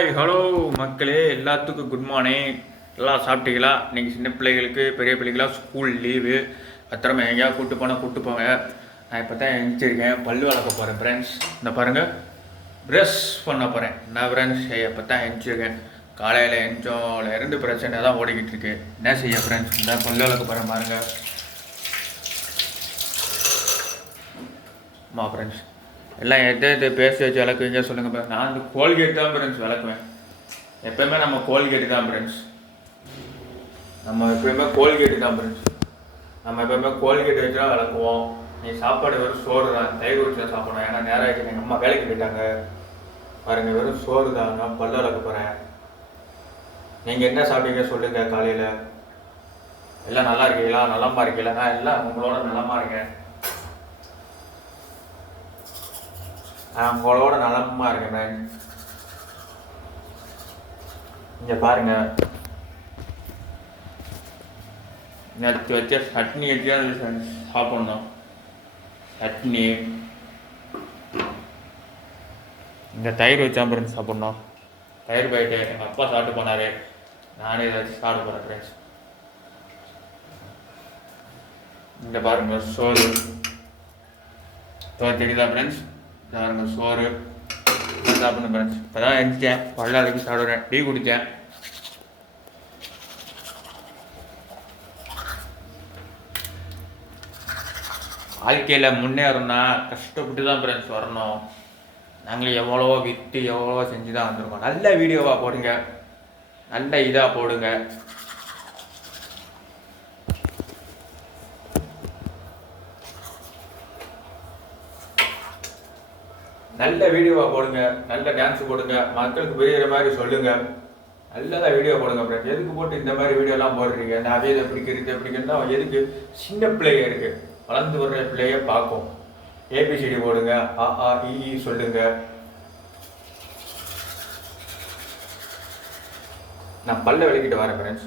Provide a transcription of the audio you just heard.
Hello மக்களே, எல்லாத்துக்கும் good morning. எல்லாம் சாப்பிட்டீங்களா? இன்றைக்கி சின்ன பிள்ளைகளுக்கு பெரிய பிள்ளைகளாம் ஸ்கூல் லீவு. பத்திரமா எங்கேயா கூப்பிட்டு போங்க. நான் இப்போ தான் எழுந்திரிச்சிருக்கேன். பல் வளர்க்க போகிறேன் ஃப்ரெண்ட்ஸ். இந்த பாருங்கள், ப்ரஷ் பண்ண போகிறேன். நான் ஃப்ரெண்ட்ஸ் இப்போ தான் எழுந்திரிச்சிருக்கேன். காலையில் எழுந்தோலேருந்து பிரச்சனை தான் ஓடிக்கிட்டு இருக்கு. என்ன செய்ய ஃப்ரெண்ட்ஸ்? இந்த பல் வளர்க்க போகிறேன் பாருங்கள். ஆமாம் ஃப்ரெண்ட்ஸ், எல்லாம் எது பேசி வச்சு விளக்குவீங்க சொல்லுங்கள். நான் இந்த கோல்கேட் தான் ஃப்ரெண்ட்ஸ் விளக்குவேன். எப்போயுமே நம்ம கோல்கேட்டு தான் ஃப்ரெண்ட்ஸ். நம்ம எப்போயுமே கோல்கேட்டு வச்சு தான் விளக்குவோம். நீ சாப்பாடு வெறும் சோறு தான், தயிர் வச்சு தான் சாப்பிடணும். ஏன்னா நேரம் ஆகிடுச்சு, எங்கள் அம்மா வேலைக்கு போயிட்டாங்க. பாருங்கள், வெறும் சோறு தான். நான் பல்ல விளக்க போகிறேன். நீங்கள் என்ன சாப்பிட்டீங்க சொல்லுங்கள். காலையில் எல்லாம் நல்லா இருக்கீங்களா? நலமா இருக்கீங்களா? நான் எல்லாம் உங்களோட நலமாக இருக்கேன். உங்களோட நலமாக இருக்கேன். இங்கே பாருங்கள், நேற்று வச்ச சட்னி வச்சு தான் சாப்பிட்ணும். சட்னி இந்த தயிர் வச்சா ஃப்ரெண்ட்ஸ் சாப்பிட்ணும். தயிர் போயிட்டு எங்கள் அப்பா சாப்பிட்டு போனார். நானே ஏதாச்சும் சாப்பிட போகிறேன் ஃப்ரெண்ட்ஸ். இங்கே பாருங்கள், சோறு தெரியுதா ஃப்ரெண்ட்ஸ்? பாருங்க, சோறு சாப்பிடணும் ஃப்ரெண்ட்ஸ். இப்போ தான் எழுந்திரிச்சேன், பல்லாளைக்கு சாப்பிட்றேன். டீ குடித்தேன். வாழ்க்கையில் முன்னேறணும்னா கஷ்டப்பட்டு தான் ஃப்ரெண்ட்ஸ் வரணும். நாங்கள் எவ்வளவோ விற்று எவ்வளவோ செஞ்சு தான் வந்திருக்கோம். நல்ல வீடியோவாக போடுங்க, நல்ல இதாக போடுங்க. நல்ல வீடியோவாக போடுங்க, நல்ல டான்ஸ் போடுங்க, மக்களுக்கு புரிகிற மாதிரி சொல்லுங்கள். நல்லதாக வீடியோ போடுங்க ஃப்ரெண்ட்ஸ். எதுக்கு போட்டு இந்த மாதிரி வீடியோலாம் போடுறீங்க? நான் அதே எப்படிக்கிறதுனா எதுக்கு? சின்ன பிள்ளைய இருக்குது, வளர்ந்து வர்ற பிள்ளைய பார்க்கும். ஏபிசிடி போடுங்க, ஆ இ சொல்லுங்கள். நான் பல்ல விளக்கிட்டு வரேன் ஃப்ரெண்ட்ஸ்.